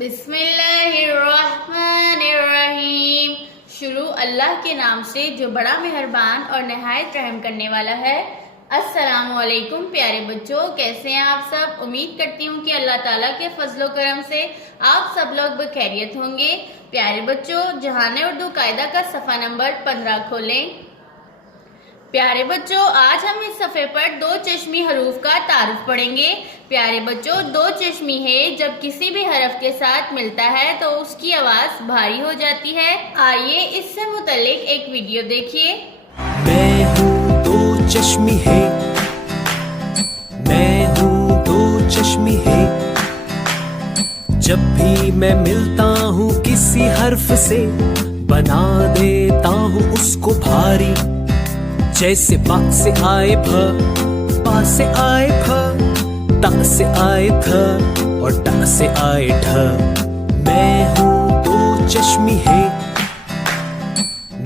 बिस्मिल्लाहिर्रहमानिर्रहीम। शुरू अल्लाह के नाम से जो बड़ा मेहरबान और नहायत रहम करने वाला है। अस्सलामुअलैकुम प्यारे बच्चों, कैसे हैं आप सब। उम्मीद करती हूँ कि अल्लाह ताला के फजलो करम से आप सब लोग बखैरियत होंगे। प्यारे बच्चों, जहाने उर्दू कायदा का सफ़ा नंबर 15 खोलें। प्यारे बच्चों, आज हम इस सफ़े पर दो चश्मी हरूफ का तारुफ पढ़ेंगे। प्यारे बच्चों, दो चश्मी है जब किसी भी हरफ के साथ मिलता है तो उसकी आवाज़ भारी हो जाती है। आइए इससे मुतल्लिक एक वीडियो देखिए। मैं हूँ दो चश्मी है, मैं हूँ दो चश्मी है। जब भी मैं मिलता हूँ किसी हर्फ से बना देता हूँ उसको भारी। जैसे बा से आए भ, पा से आए फ, ता से आए थ और टा से आए ढ। मैं हूँ दो चश्मी है,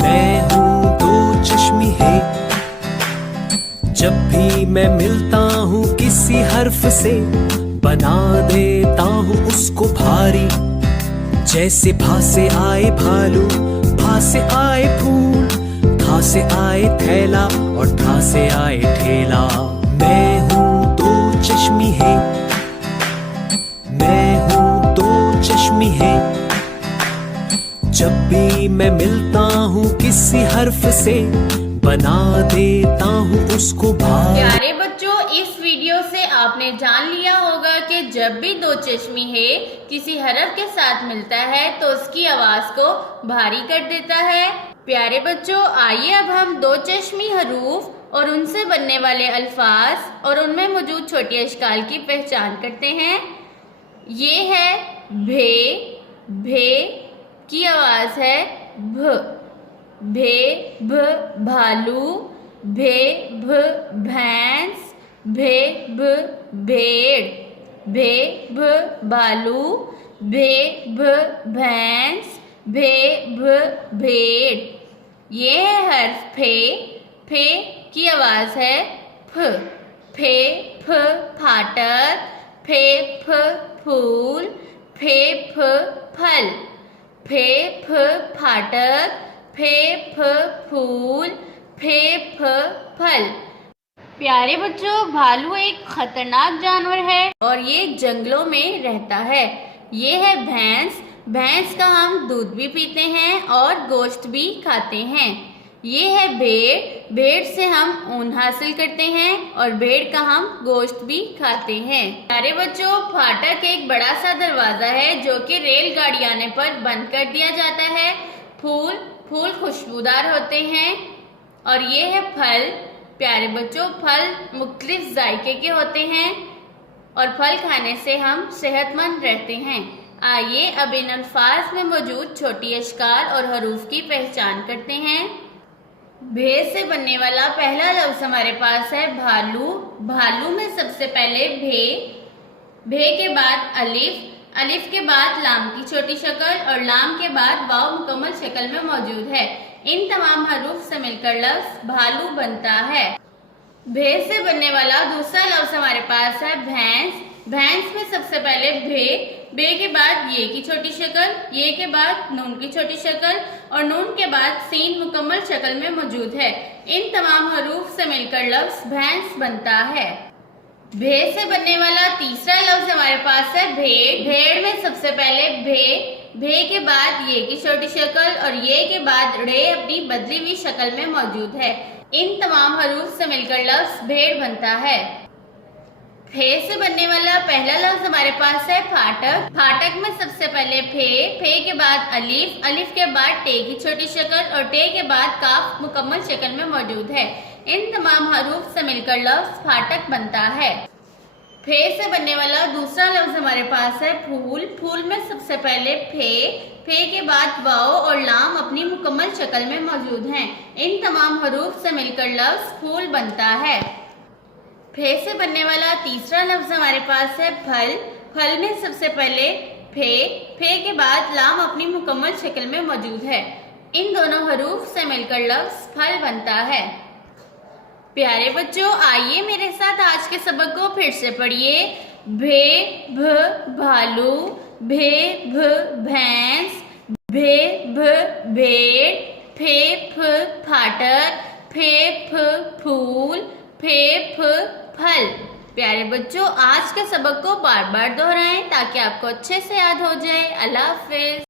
मैं हूँ दो चश्मी है। जब भी मैं मिलता हूँ किसी हर्फ से बना देता हूँ उसको भारी। जैसे भा से आए भालू, भा से आए फूल, था से आए थैला और ठा से आए ठेला। मैं हूँ दो चश्मी है, मैं हूँ दो चश्मी है। जब भी मैं मिलता हूँ किसी हर्फ से बना देता हूँ उसको भारी। प्यारे बच्चों, इस वीडियो से आपने जान लिया होगा कि जब भी दो चश्मी है किसी हरफ के साथ मिलता है तो उसकी आवाज को भारी कर देता है। प्यारे बच्चों, आइए अब हम दो चश्मी हरूफ और उनसे बनने वाले अल्फाज और उनमें मौजूद छोटी अशकाल की पहचान करते हैं। ये है भे, भे की आवाज है भ। भे भ भालू, भे भ भैंस, भे भ भेड़। भे भ भालू, भे भ भैंस, भे भ भेड़। ये है हर्फ फे, फे की आवाज है फ। फे फ फाटक, फे फ फूल, फे फ फल। फे फ फाटक, फे फ फूल, फे फ फल। प्यारे बच्चों, भालू एक खतरनाक जानवर है और ये जंगलों में रहता है। ये है भैंस, भैंस का हम दूध भी पीते हैं और गोश्त भी खाते हैं। ये है भेड़, भेड़ से हम ऊन हासिल करते हैं और भेड़ का हम गोश्त भी खाते हैं। प्यारे बच्चों, फाटक एक बड़ा सा दरवाजा है जो कि रेलगाड़ी आने पर बंद कर दिया जाता है। फूल, फूल खुशबूदार होते हैं। और ये है फल। प्यारे बच्चों, फल मुख्तलिफ जायके के होते हैं और फल खाने से हम सेहतमंद रहते हैं। आइए अब इन अल्फाज में मौजूद छोटी अशकाल और हरूफ की पहचान करते हैं। भे से बनने वाला पहला लफ्ज हमारे पास है भालू। भालू में सबसे पहले भे, भे के बाद अलिफ, अलिफ के बाद लाम की छोटी शक्ल और लाम के बाद वाव मुकम्मल शक्ल में मौजूद है। इन तमाम हरूफ से मिलकर लफ्ज भालू बनता है। भे से बनने वाला दूसरा लफ्ज हमारे पास है भैंस। भैंस में सबसे पहले भे, बे के बाद ये की छोटी शक्ल, ये के बाद नून की छोटी शक्ल और नून के बाद सीन मुकम्मल शक्ल में मौजूद है। इन तमाम हरूफ से मिलकर लफ्ज भैंस बनता है। भे से बनने वाला तीसरा लफ्ज हमारे पास है भेड़। भेड़ में सबसे पहले भे, भे के बाद ये की छोटी शक्ल और ये के बाद रे अपनी बदली हुई शक्ल में मौजूद है। इन तमाम हरूफ से मिलकर लफ्ज भेड़ बनता है। फे से बनने वाला पहला लफ्ज हमारे पास है फाटक। फाटक में सबसे पहले फे, फे के बाद अलिफ, अलिफ के बाद टे की छोटी शक्ल और टे के बाद काफ मुकम्मल शक्ल में मौजूद है। इन तमाम हरूफ से मिलकर लफ्ज फाटक बनता है। फे से बनने वाला दूसरा लफ्ज हमारे पास है फूल। फूल में सबसे पहले फे, फे के बाद वाव और लाम अपनी मुकम्मल शक्ल में मौजूद हैं। इन तमाम हरूफ से मिलकर लफ्ज फूल बनता है। फे से बनने वाला तीसरा लफ्ज हमारे पास है फल। फल में सबसे पहले फे, फे के बाद लाम अपनी मुकम्मल शक्ल में मौजूद है। इन दोनों हरूफ से मिलकर लफ्ज फल बनता है। प्यारे बच्चों, आइए मेरे साथ आज के सबक को फिर से पढ़िए। भे भ भालू, भे भ भैंस, भे भ भेड़, फे फ फाटक, फे फ फूल, फे फ फल। प्यारे बच्चों, आज के सबक को बार बार दोहराएं ताकि आपको अच्छे से याद हो जाए। अल्लाह हाफिज।